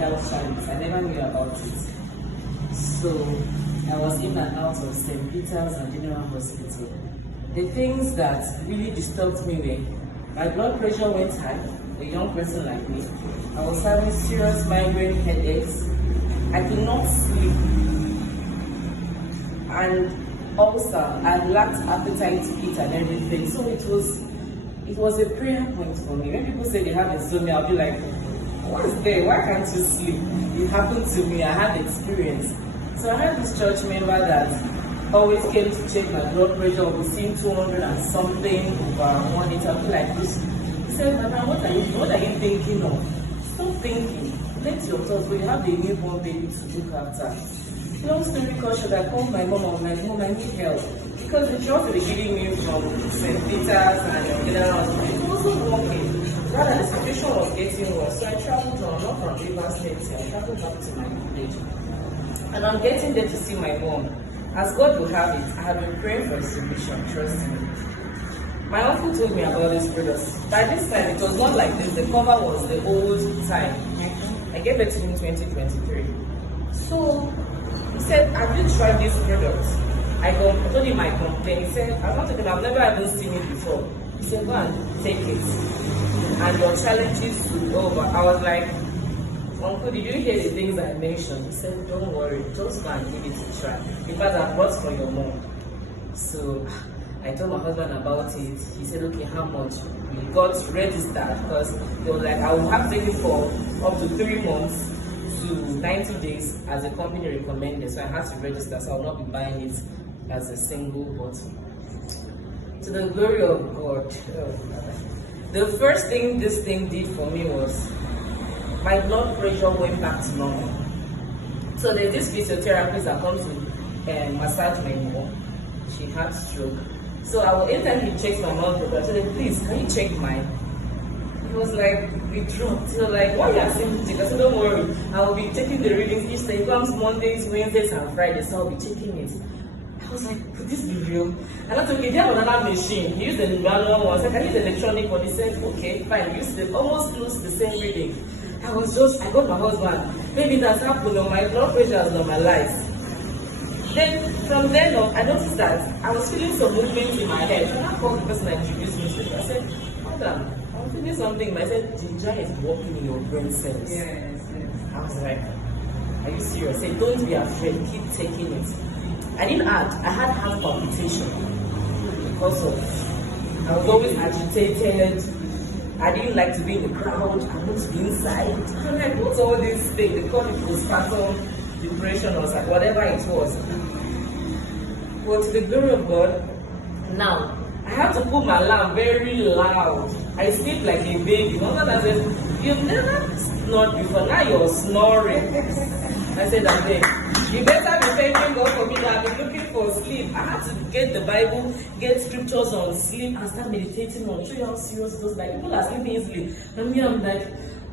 health challenge. I never knew about it. So I was in and out of St. Peter's and General Hospital. The things that really disturbed me were my blood pressure went high, a young person like me. I was having serious migraine headaches. I could not sleep. And also I lacked appetite to eat and everything. So it was a prayer point for me. When people say they have insomnia, I'll be like, what is there? Why can't you sleep? It happened to me. I had experience. So I had this church member that always came to check my blood pressure. We seen 200 and something over 180. I'll be like this. He said, Madam, what are you thinking of? Stop thinking. Let your thoughts go. You have the newborn baby to look after. Long story short, I called my mom. I'm like, Mom, I need help. Because the drugs they were giving me from St. Peter's and General Hospital, it wasn't working. Rather, the situation was getting worse. So I traveled on, not from Rivers State, I traveled back to my village. And I'm getting there to see my mom. As God would have it, I had been praying for a solution, trust me. My uncle told me about this product. By this time, it was not like this. The cover was the old time. I gave it to him in 2023. So he said, have you tried this product? I told him my complaint. He said, I'm not talking, I've never even seen it before. He said, go and take it. And your challenges will be over. I was like, Uncle, did you hear the things I mentioned? He said, don't worry, just go and give it a try. In fact, I brought for your mom. So I told my husband about it. He said, okay, how much? We got registered because they were like, I will have to take it for up to 3 months to 90 days as the company recommended. So I had to register, so I'll not be buying it as a single bottle. To the glory of God. The first thing this thing did for me was my blood pressure went back to normal. So there's this physiotherapist that comes to massage my mom. She had stroke. So I will anytime he checks my blood pressure, I said, please, can you check mine? He was like, we dropped. So like, why are you asking me to check? I said, don't worry, I will be taking the readings each day. It comes Mondays, Wednesdays, and Fridays, so I'll be checking it. I was like, could this be real? And I told him, they have another machine. He used the manual one. I said, can you use the electronic one? He said, okay, fine. He used it almost close to the same reading. I got my husband. Maybe that's happened on my blood pressure has normalized. Then from then on, I noticed that I was feeling some movement in my head. And I called the person that introduced me to it. I said, Madam, I'm feeling something. I said, ginger is working in your brain cells. Yes. I was like, are you serious? I said, don't be afraid, keep taking it. I didn't add, I had heart palpitation because of, I was always agitated. I didn't like to be in the crowd. I wanted to be inside. I'm like, what's all this thing? They call it postpartum depression or whatever it was. But to the glory of God, now I have to put my alarm very loud. I sleep like a baby. My husband said, you've never snored before. Now you're snoring. I said, I'm there. You better be thanking God for me that I've been looking for sleep. I had to get the Bible, get scriptures on sleep, and start meditating on show you how serious those like people are sleeping easily. And me, I'm like,